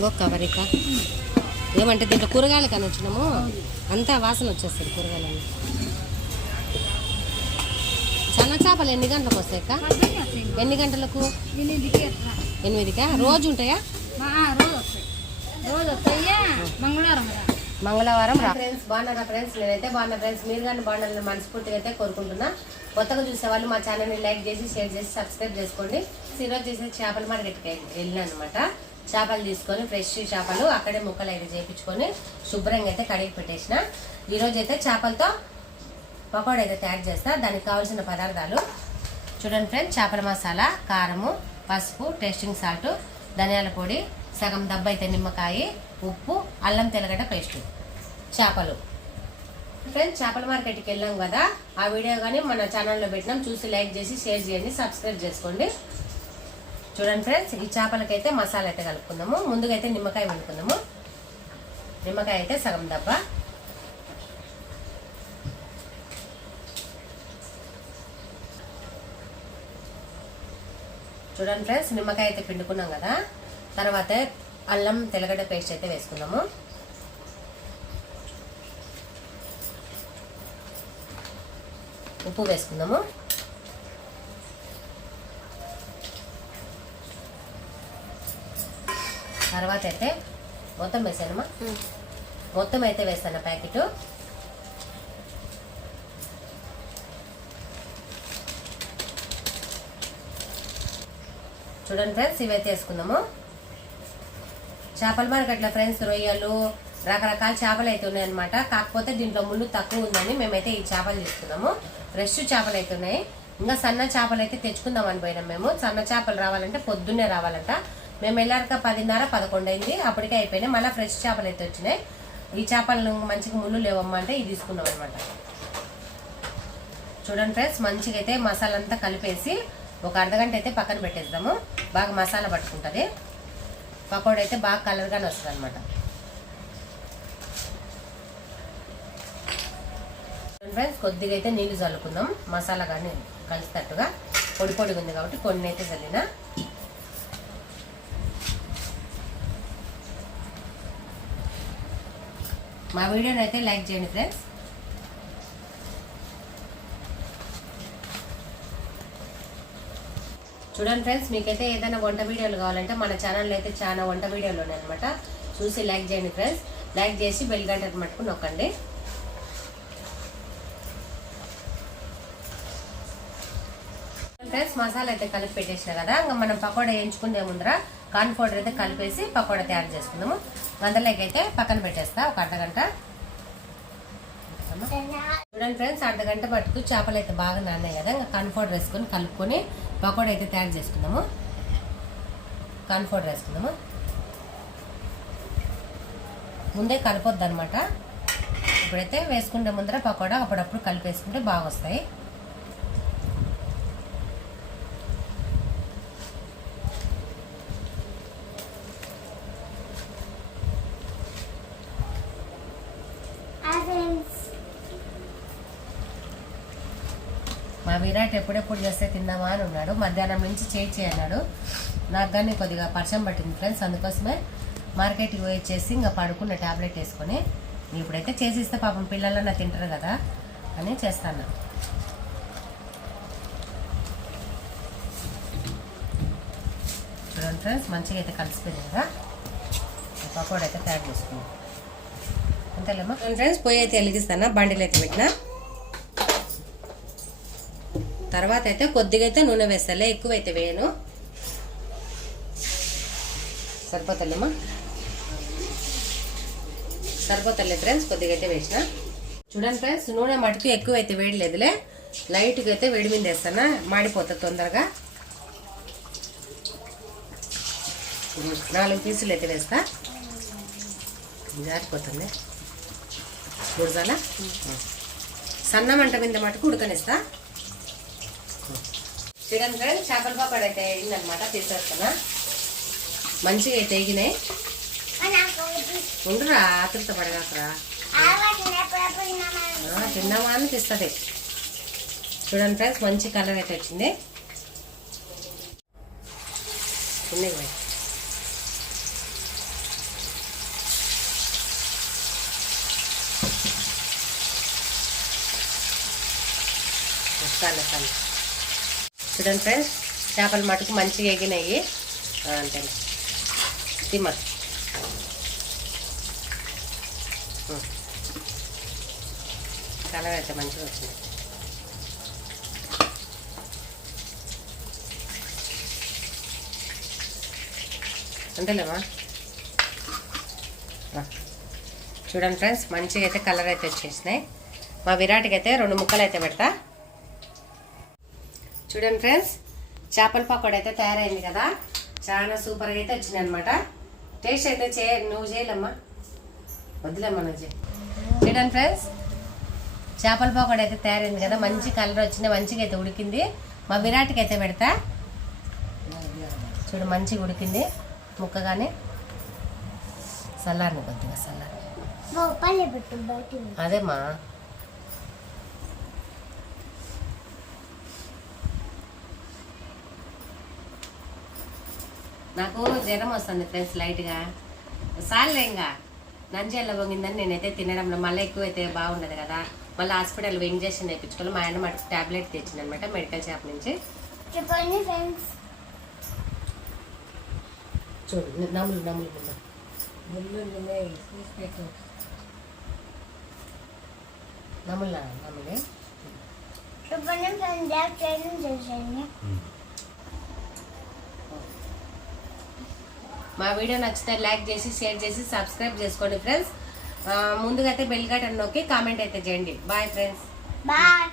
ఇంకో కవరిక ఏమంటే దీంట్లో కూరగాయలు కానీ వచ్చినాము అంతా వాసన వచ్చేస్తుంది కూరగాయలు. సన్న చేపలు ఎన్ని గంటలకు వస్తాయి అక్క? ఎన్ని గంటలకు? 8కా? రోజు ఉంటాయా? మంగళవారం రా ఫ్రెండ్స్. బాగున్నారా ఫ్రెండ్స్? నేనైతే బాగున్నా ఫ్రెండ్స్. మీరు కానీ బాగున్నారని మనస్ఫూర్తిగా అయితే కోరుకుంటున్నా. కొత్తగా చూసేవాళ్ళు మా ఛానల్ని లైక్ చేసి షేర్ చేసి సబ్స్క్రైబ్ చేసుకోండి. ఈరోజు చేసే చేపల మార్కెట్కి వెళ్ళినా అనమాట. చేపలు తీసుకొని ఫ్రెష్ చేపలు అక్కడే ముక్కలు అయితే చేయించుకొని శుభ్రంగా అయితే కడిగి పెట్టేసిన. ఈరోజు అయితే చేపలతో పకోడీ అయితే తయారు చేస్తా. దానికి కావాల్సిన పదార్థాలు చూడండి ఫ్రెండ్స్. చేపల మసాలా, కారము, పసుపు, టేస్టింగ్ సాల్ట్, ధనియాల పొడి, సగం దెబ్బ అయితే నిమ్మకాయ, ఉప్పు, అల్లం తెల్లగడ్డ పేస్ట్, చేపలు. ఫ్రెండ్స్ చేపల మార్కెట్కి వెళ్ళాం కదా, ఆ వీడియో కానీ మన ఛానల్లో పెట్టినాం. చూసి లైక్ చేసి షేర్ చేయండి, సబ్స్క్రైబ్ చేసుకోండి. చూడండి ఫ్రెండ్స్, ఈ చేపలకైతే మసాలా అయితే కలుపుకుందాము. ముందుగా అయితే నిమ్మకాయ వండుకుందాము. నిమ్మకాయ అయితే సగం దెబ్బ, చూడండి ఫ్రెండ్స్. నిమ్మకాయ అయితే పిండుకున్నాం కదా, తర్వాత అల్లం తెల్లగడ్డ పేస్ట్ అయితే వేసుకుందాము. ఉప్పు వేసుకుందాము. తర్వాత అయితే మొత్తం వేసానమ్మా, మొత్తం అయితే వేస్తాను ప్యాకెట్. చూడండి ఫ్రెండ్స్, ఇవైతే వేసుకుందాము. చేపల మార్కెట్లో ఫ్రెండ్స్ రొయ్యలు రకరకాల చేపలు అయితే ఉన్నాయన్నమాట. కాకపోతే దీంట్లో ముళ్ళు తక్కువ ఉందని మేమైతే ఈ చేపలు తీసుకున్నాము. ఫ్రెష్ చేపలు అయితే ఉన్నాయి. ఇంకా సన్న చేపలు అయితే తెచ్చుకుందామని పోయినాం మేము. సన్న చేపలు రావాలంటే పొద్దున్నే రావాలంట. మేము వెళ్ళాక 10:30, 11 అయింది. అప్పటికే అయిపోయినాయి. మళ్ళీ ఫ్రెష్ చేపలు అయితే వచ్చినాయి. ఈ చేపలు మంచిగా ముళ్ళు లేవమ్మా అంటే ఇది తీసుకున్నాం అనమాట. చూడండి ఫ్రెండ్స్, మంచిగా అయితే మసాలా అంతా కలిపేసి ఒక అర్ధగంట అయితే పక్కన పెట్టేద్దాము. బాగా మసాలా పట్టుకుంటుంది. పకోడీ అయితే బాగా కలర్గానే వస్తుంది అనమాట. ఫ్రెండ్స్ కొద్దిగా అయితే నీళ్లు చల్లుకుందాం. మసాలా కానీ కలిసేటట్టుగా పొడి పొడిగా ఉంది కాబట్టి కొన్ని అయితే చల్లిన. మా వీడియోని అయితే లైక్ చేయండి ఫ్రెండ్స్. చూడండి ఫ్రెండ్స్, మీకైతే ఏదైనా వంట వీడియోలు కావాలంటే మన ఛానల్లో అయితే చాలా వంట వీడియోలు ఉన్నాయి అనమాట. చూసి లైక్ చేయండి ఫ్రెండ్స్. లైక్ చేసి బెల్ గంట మట్టుకు నొక్కండి. ఫ్రెండ్స్ మసాలా అయితే కలిపి పెట్టేసిన కదా, ఇంకా మనం పకోడా వేయించుకుందే ముందర కార్న్ పౌడర్ అయితే కలిపేసి పకోడా తయారు చేసుకుందాము. అందులోకి అయితే పక్కన పెట్టేస్తా ఒక అర్ధగంట. చూడండి ఫ్రెండ్స్, అర్ధగంట పట్టుకు చేపలు అయితే బాగా నాన్నాయి కదా, ఇంకా కార్న్ పౌడర్ వేసుకొని కలుపుకొని పకోడా అయితే తయారు చేసుకుందాము. కార్న్ పౌడర్ వేసుకుందాము. ముందే కలపొద్దు అనమాట. ఇప్పుడైతే వేసుకుంటే ముందర పకోడా అప్పుడప్పుడు కలిపేసుకుంటే బాగా వస్తాయి. మా విరాట్ ఎప్పుడెప్పుడు చేస్తే తిందామా అని ఉన్నాడు. మధ్యాహ్నం నుంచి చేయన్నాడు. నాకు కానీ కొద్దిగా పరిచయం పట్టింది ఫ్రెండ్స్. అందుకోసమే మార్కెట్కి పోయి చేసి ఇంకా పడుకున్న ట్యాబ్లెట్ వేసుకొని ఇప్పుడైతే చేసిస్తే పాపం పిల్లలన్నా తింటారు కదా అని చేస్తాను. చూడండి ఫ్రెండ్స్, మంచిగా అయితే కలిసిపోయింది కదా. పకోడా అయితే తయారు చేసుకున్నాం అంతేలేమ్మా. ఫ్రెండ్స్ పొయ్యి అయితే వెలిగిస్తాను. బండిలు అయితే పెట్టినా తర్వాత అయితే కొద్దిగా అయితే నూనె వేస్తాలే, ఎక్కువైతే వేయను. సరిపోతలేమ్మా, సరిపోతలే ఫ్రెండ్స్. కొద్దిగా అయితే వేసిన. చూడండి ఫ్రెండ్స్, నూనె మటుకు ఎక్కువైతే వేయలేదులే, లైట్గా అయితే వేడి మీద వేస్తానా, మాడిపోతుంది తొందరగా. 4 పీసులు అయితే వేస్తా, జారిపోతుంది. ఉడకాల సన్న మంట మీద మటుకు ఉడకనిస్తా. చూడండి ఫ్రెండ్స్, చేపల పకోడీ అయితే అయిందనమాట. తీసేస్తున్నా. మంచిగా అయితే ఎగినాయి. ఉండరా ఆతృత పడగాకరా, తిన్నామా అని తీస్తుంది. చూడండి ఫ్రెండ్స్, మంచి కలర్ అయితే వచ్చింది. చాలు చూడండి ఫ్రెండ్స్, చేపల మటుకు మంచిగా ఎగినాయి. అంతే తిమ్మ. కలర్ అయితే మంచిగా వచ్చింది. అంతేలేమా. చూడండి ఫ్రెండ్స్, మంచిగా అయితే కలర్ అయితే వచ్చేసినాయి. మా విరాట్కి అయితే 2 ముక్కలు అయితే పెడతా. చూడండి ఫ్రెండ్స్, చేపల పకోడీ అయితే తయారైంది కదా, చాలా సూపర్గా అయితే వచ్చింది అనమాట. టేస్ట్ అయితే నువ్వు చేయలేమ్మా, వద్దులేమ్మా నువ్వు చేయి. చూడండి ఫ్రెండ్స్, చేపల పకోడీ అయితే తయారైంది కదా, మంచి కలర్ వచ్చింది, మంచిగా అయితే ఉడికింది. మా విరాట్కి అయితే పెడతా. చూడు మంచిగా ఉడికింది ముక్కగానే. చల్లారిని కొద్దిగా చల్లారి. అదేమ్మా. నాకు జ్వరం వస్తుంది ఫ్రెండ్స్ లైట్గా. సార్లే ఇంకా నంజాల్లో పొంగిందని నేనైతే తినడంలో మళ్ళీ ఎక్కువ అయితే బాగుండదు కదా. మళ్ళీ హాస్పిటల్లో ఇంజక్షన్ వేయించుకోవాలి. మా ఆయన మటుకు టాబ్లెట్ తెచ్చింది అనమాట మెడికల్ షాప్ నుంచి. చెప్పండి ఫ్రెండ్స్. చూడు నమ్ములు నమ్ములు నమ్ములా నమ్ములే. చెప్పండి ఫ్రెండ్స్, చేయండి. మా వీడియో నచ్చితే లైక్ చేసి షేర్ చేసి సబ్స్క్రైబ్ చేసుకోండి ఫ్రెండ్స్. ముందుగా అయితే బెల్ బటన్ నొక్కి కామెంట్ అయితే చేయండి. Bye friends. బాయ్.